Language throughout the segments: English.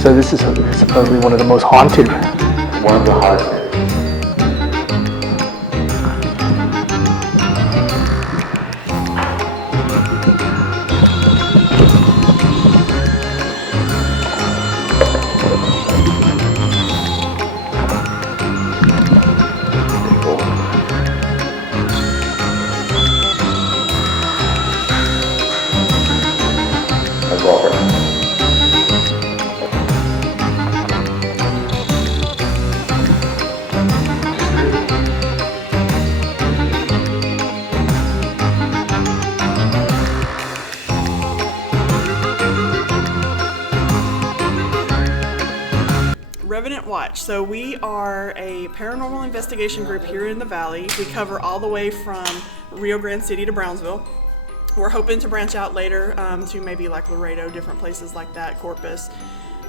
So this is supposedly one of the most haunted. One of the hardest. Revenant Watch. So we are a paranormal investigation group here in the Valley. We cover all the way from Rio Grande City to Brownsville. We're hoping to branch out later to maybe like Laredo, different places like that, Corpus.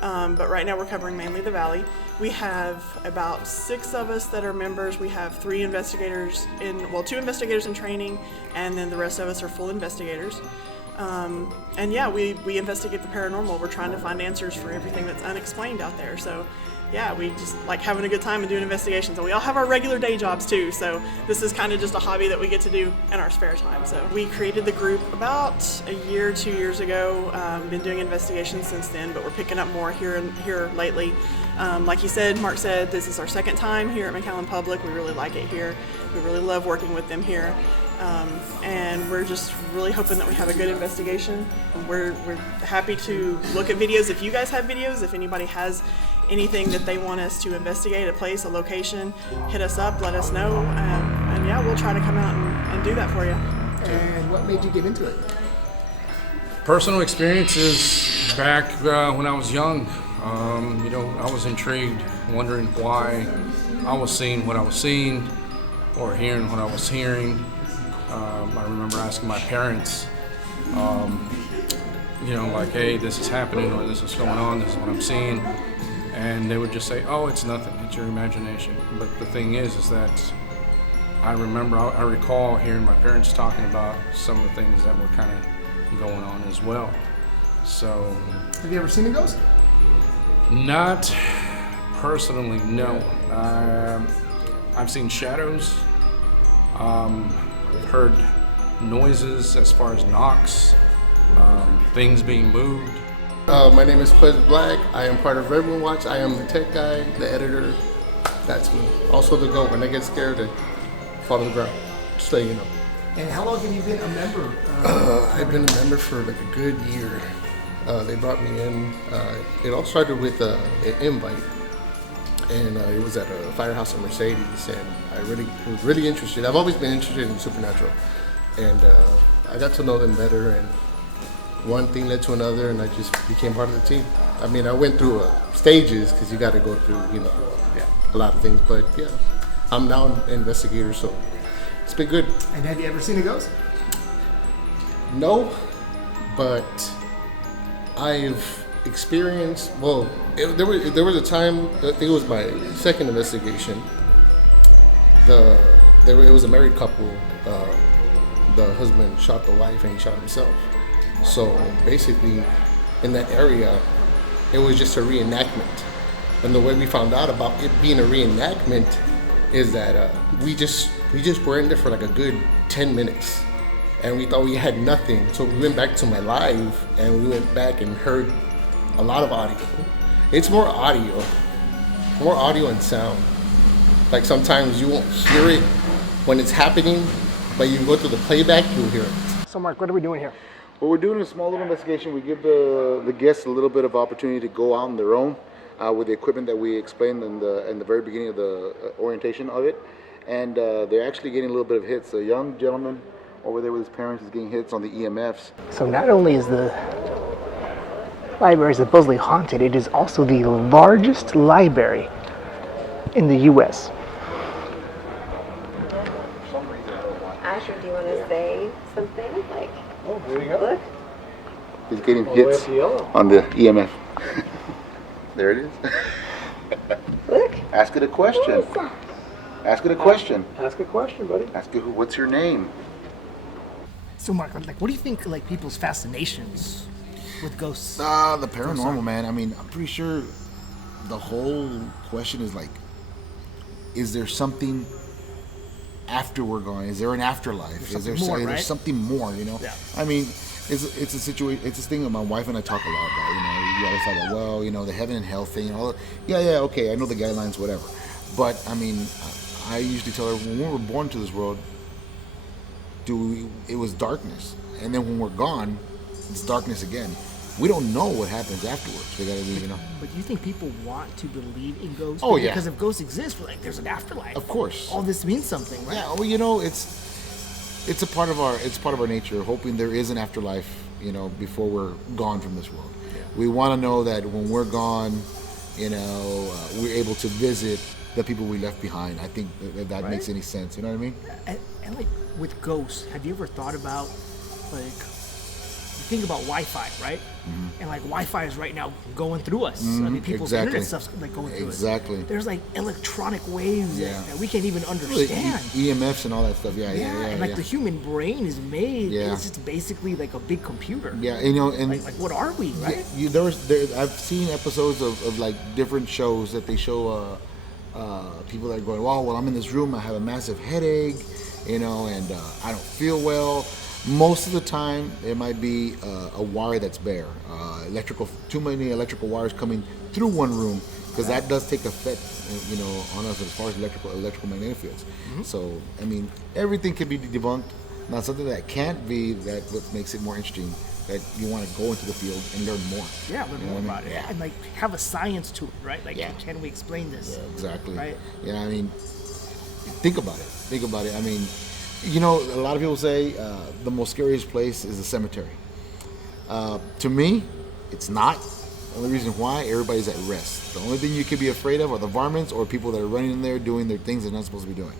But right now we're covering mainly the Valley. We have about 6 of us that are members. We have 2 investigators in training, and then the rest of us are full investigators. And yeah, we investigate the paranormal. We're trying to find answers for everything that's unexplained out there. So yeah, we just like having a good time and doing investigations. And we all have our regular day jobs too. So this is kind of just a hobby that we get to do in our spare time. So we created the group about a year, 2 years ago. Been doing investigations since then, but we're picking up more here lately. Like you said, Mark said, this is our 2nd time here at McAllen Public. We really like it here. We really love working with them here. And we're just really hoping that we have a good investigation. We're happy to look at videos. If you guys have videos, if anybody has anything that they want us to investigate, a place, a location, hit us up, let us know, and yeah, we'll try to come out and do that for you. And what made you get into it? Personal experiences back when I was young. I was intrigued, wondering why I was seeing what I was seeing or hearing what I was hearing. I remember asking my parents, like, hey, this is happening or this is going on, this is what I'm seeing. And they would just say, oh, it's nothing, it's your imagination. But the thing is that I recall hearing my parents talking about some of the things that were kind of going on as well. So. Have you ever seen a ghost? Not personally, no. I've seen shadows. Heard noises as far as knocks, things being moved. My name is Quez Black. I am part of Revenant Watch. I am the tech guy, the editor. That's me. Also the goat. When I get scared, I fall to the ground. Just letting you know. And how long have you been a member? I've been a member for like a good year. They brought me in. It all started with an invite. And it was at a firehouse in Mercedes, and I was really interested. I've always been interested in supernatural, and I got to know them better, and one thing led to another, and I just became part of the team. I mean, I went through stages, because you got to go through, a lot of things, but yeah, I'm now an investigator, so it's been good. And have you ever seen a ghost? No, but I've experienced, there was a time, I think it was my 2nd investigation. It was a married couple. The husband shot the wife and he shot himself. So basically, in that area, it was just a reenactment. And the way we found out about it being a reenactment is that we just were in there for like a good 10 minutes. And we thought we had nothing. So we went back to my live and we went back and heard a lot of audio. It's more audio and sound. Like sometimes you won't hear it when it's happening, but you go through the playback, you'll hear it. So Mark, what are we doing here? What we're doing is a small little investigation. We give the guests a little bit of opportunity to go out on their own with the equipment that we explained in the very beginning of the orientation of it. And they're actually getting a little bit of hits. A young gentleman over there with his parents is getting hits on the EMFs. So not only is the library supposedly haunted, it is also the largest library in the U.S. Asher, do you want to say something? Oh, there you go. Look. He's getting hits on the EMF. There it is. Look. Ask it a question. Ask it a question. Ask a question, buddy. Ask it, what's your name? So Mark, what do you think people's fascinations with ghosts? The paranormal, man. I mean, I'm pretty sure the whole question is like, is there something after we're gone? Is there an afterlife? Is there something more? You know? Yeah. I mean, it's a situation. It's this thing that my wife and I talk a lot about. You know, you always talk about, well, you know, the heaven and hell thing. And all that. Yeah, okay. I know the guidelines, whatever. But I mean, I usually tell her when we were born to this world, it was darkness, and then when we're gone, it's darkness again. We don't know what happens afterwards. We gotta leave, you know. But do you think people want to believe in ghosts? Oh, yeah. Because if ghosts exist, we're like, there's an afterlife. Of course. All this means something, right? Yeah. Well, you know, it's a part of our nature, hoping there is an afterlife, you know, before we're gone from this world. Yeah. We want to know that when we're gone, you know, we're able to visit the people we left behind. I think that makes any sense. You know what I mean? And like with ghosts, have you ever thought about, like, you think about Wi-Fi, right? And like Wi-Fi is right now going through us. I mean, people's internet stuff's like going through us. Exactly. There's like electronic waves that we can't even understand. EMFs and all that stuff. Yeah. And like the human brain is made. Yeah. It's just basically like a big computer. Yeah, you know, and like what are we, right? I've seen episodes of like different shows that they show people that are going, well, I'm in this room, I have a massive headache, you know, and I don't feel well. Most of the time, it might be a wire that's bare, too many electrical wires coming through one room, because that does take effect, you know, on us as far as electrical magnetic fields. So, I mean, everything can be debunked. Now, something that can't be, that what makes it more interesting, that you want to go into the field and learn more. Yeah, learn more about it. Yeah. And like have a science to it, right? Like, can we explain this? Yeah, exactly. Right? Yeah, I mean, think about it. I mean, you know, a lot of people say the most scariest place is a cemetery. To me, it's not. The only reason why, everybody's at rest. The only thing you could be afraid of are the varmints or people that are running in there doing their things they're not supposed to be doing.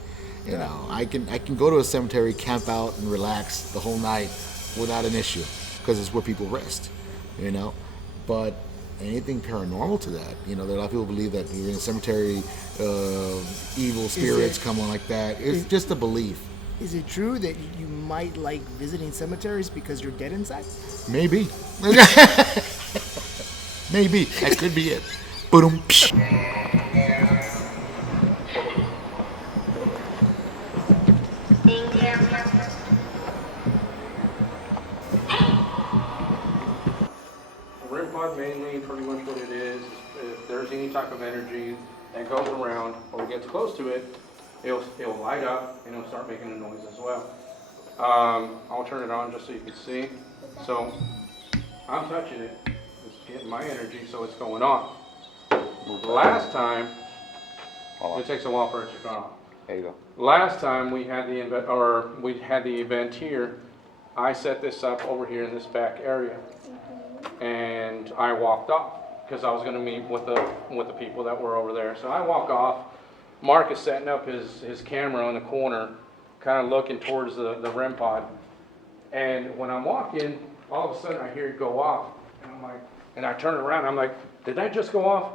You know, I can go to a cemetery, camp out, and relax the whole night without an issue, because it's where people rest. You know, but anything paranormal to that, you know, there are a lot of people believe that you're in a cemetery, evil spirits come on like that. It's just a belief. Is it true that you might like visiting cemeteries because you're dead inside? Maybe. Maybe. That could be it. Boom. REM pod mainly, pretty much what it is, if there's any type of energy that goes around or gets close to it, it'll light up and it'll start making a noise as well. I'll turn it on just so you can see. So I'm touching it, it's getting my energy, so it's going on. Last time, it takes a while for it to turn on. There you go. Last time we had the event here, I set this up over here in this back area, and I walked off because I was going to meet with the people that were over there. So I walk off. Mark is setting up his camera in the corner, kind of looking towards the REM pod. And when I'm walking, all of a sudden I hear it go off, and I'm like, and I turn around. I'm like, did that just go off?